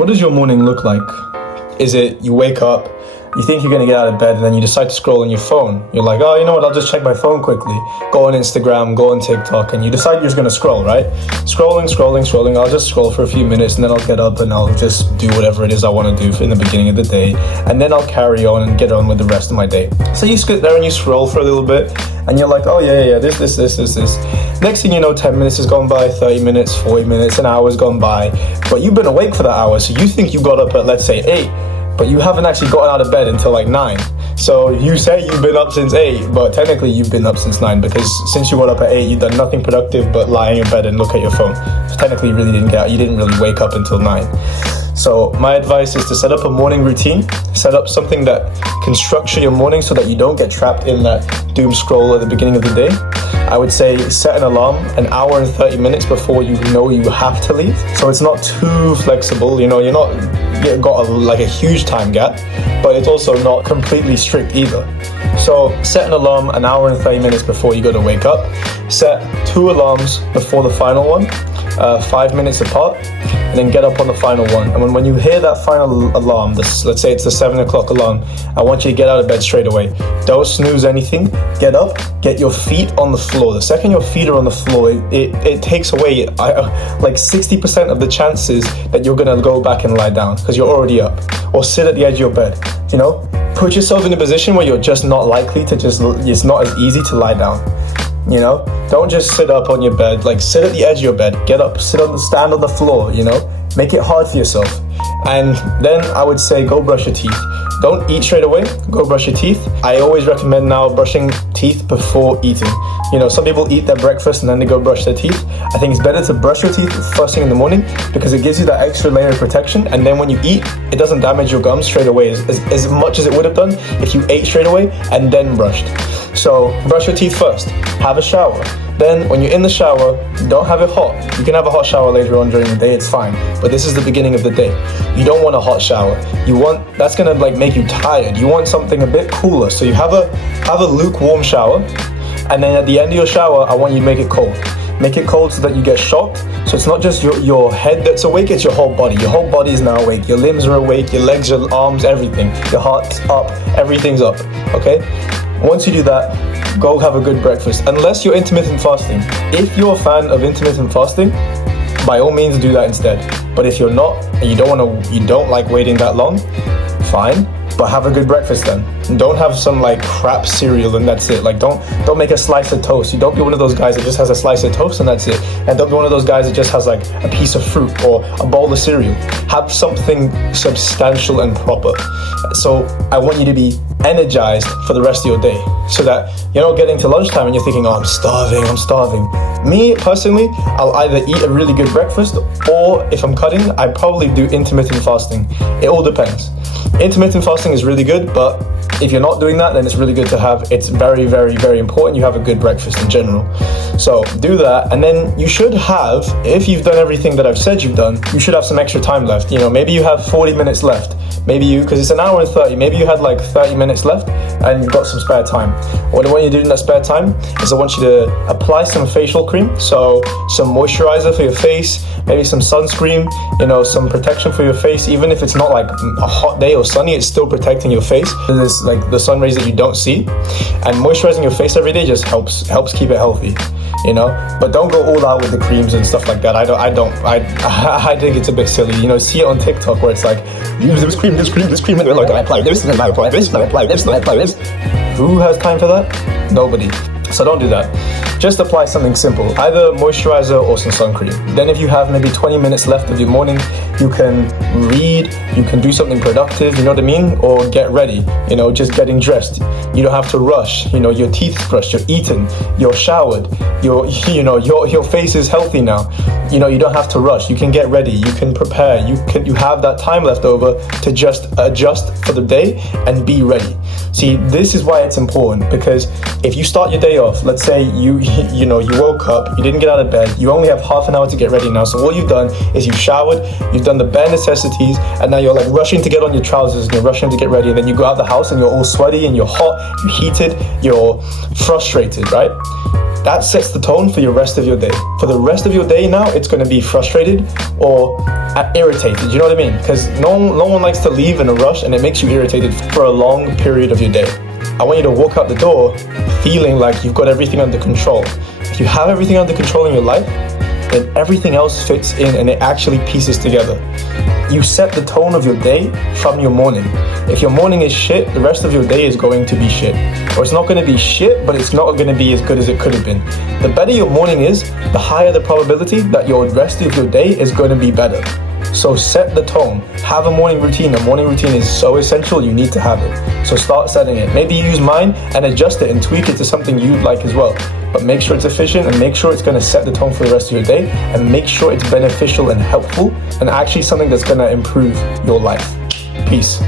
What does your morning look like? Is it you wake up, you think you're gonna get out of bed, and then you decide to scroll on your phone? You're like, oh, you know what, I'll just check my phone quickly. Go on Instagram, go on TikTok, and you decide you're just gonna scroll, right? Scrolling. I'll just scroll for a few minutes, and then I'll get up and I'll just do whatever it is I wanna do in the beginning of the day. And then I'll carry on and get on with the rest of my day. So you sit there and you scroll for a little bit, and you're like, oh yeah, this. Next thing you know, 10 minutes has gone by, 30 minutes, 40 minutes, an hour's gone by, but you've been awake for that hour, so you think you got up at, let's say, 8, but you haven't actually gotten out of bed until like 9. So you say you've been up since 8, but technically you've been up since 9, because since you got up at 8, you've done nothing productive but lie in your bed and look at your phone. So technically you didn't really wake up until 9. So my advice is to set up a morning routine, set up something that can structure your morning so that you don't get trapped in that doom scroll at the beginning of the day. I would say set an alarm an hour and 30 minutes before you know you have to leave. So it's not too flexible, you've got a huge time gap, but it's also not completely strict either. So set an alarm an hour and 30 minutes before you go to wake up. Set 2 alarms before the final one, 5 minutes apart, and then get up on the final one. And when you hear that final alarm, let's say it's the 7 o'clock alarm, I want you to get out of bed straight away. Don't snooze anything. Get up, get your feet on the floor. The second your feet are on the floor, it takes away like 60% of the chances that you're gonna go back and lie down because you're already up. Or sit at the edge of your bed, Put yourself in a position where you're just not likely to it's not as easy to lie down. Don't just sit up on your bed, sit at the edge of your bed, get up, stand on the floor, make it hard for yourself. And then I would say go brush your teeth. Don't eat straight away, go brush your teeth. I always recommend now brushing teeth before eating. Some people eat their breakfast and then they go brush their teeth. I think it's better to brush your teeth first thing in the morning because it gives you that extra layer of protection, and then when you eat, it doesn't damage your gums straight away as much as it would have done if you ate straight away and then brushed. So brush your teeth first, have a shower. Then when you're in the shower, don't have it hot. You can have a hot shower later on during the day, it's fine. But this is the beginning of the day. You don't want a hot shower. That's gonna make you tired. You want something a bit cooler. So you have a lukewarm shower, and then at the end of your shower, I want you to make it cold. Make it cold so that you get shocked. So it's not just your head that's awake, it's your whole body. Your whole body is now awake. Your limbs are awake, your legs, your arms, everything. Your heart's up, everything's up, okay? Once you do that, go have a good breakfast. Unless you're intermittent fasting. If you're a fan of intermittent fasting, by all means do that instead. But if you're not, and you don't like waiting that long, fine. But have a good breakfast then. And don't have some crap cereal and that's it. Don't make a slice of toast. You don't be one of those guys that just has a slice of toast and that's it. And don't be one of those guys that just has a piece of fruit or a bowl of cereal. Have something substantial and proper. So I want you to be energized for the rest of your day so that you're not getting to lunchtime and you're thinking, oh, I'm starving. Me personally, I'll either eat a really good breakfast, or if I'm cutting, I probably do intermittent fasting. It all depends. Intermittent fasting is really good, but if you're not doing that, then it's really good to have. It's very, very, very important you have a good breakfast in general. So do that, and then you should have, if you've done everything that I've said you've done, you should have some extra time left. Maybe you have 40 minutes left. Because it's an hour and 30, maybe you had 30 minutes left and you've got some spare time. What I want you to do in that spare time is I want you to apply some facial cream, so some moisturizer for your face, maybe some sunscreen, some protection for your face. Even if it's not a hot day or sunny, it's still protecting your face. There's the sun rays that you don't see, and moisturizing your face every day just helps keep it healthy. But don't go all out with the creams and stuff like that. I think it's a bit silly. See it on TikTok where it's use this cream, and they're I apply this, and I apply this, and I apply this, and I apply this. Who has time for that? Nobody. So don't do that. Just apply something simple, either moisturizer or some sun cream. Then if you have maybe 20 minutes left of your morning, you can read, you can do something productive, you know what I mean? Or get ready, just getting dressed. You don't have to rush, your teeth's brushed, you're eaten, you're showered, your face is healthy now. You don't have to rush, you can get ready, you can prepare, you have that time left over to just adjust for the day and be ready. See, this is why it's important, because if you start your day off, let's say you woke up, you didn't get out of bed, you only have half an hour to get ready now. So all you've done is you've showered, you've done the bare necessities, and now you're rushing to get on your trousers and you're rushing to get ready, and then you go out the house and you're all sweaty and you're hot, you're heated, you're frustrated, right? that sets the tone for your rest of your day. For the rest of your day now, it's going to be frustrated or irritated. You know what I mean? Because no one likes to leave in a rush, and it makes you irritated for a long period of your day. I want you to walk out the door feeling like you've got everything under control. If you have everything under control in your life, then everything else fits in and it actually pieces together. You set the tone of your day from your morning. If your morning is shit, the rest of your day is going to be shit. Or it's not going to be shit, but it's not going to be as good as it could have been. The better your morning is, the higher the probability that your rest of your day is going to be better. So set the tone. Have a morning routine. A morning routine is so essential, you need to have it. So start setting it. Maybe use mine and adjust it and tweak it to something you'd like as well. But make sure it's efficient and make sure it's going to set the tone for the rest of your day, and make sure it's beneficial and helpful and actually something that's going to improve your life. Peace.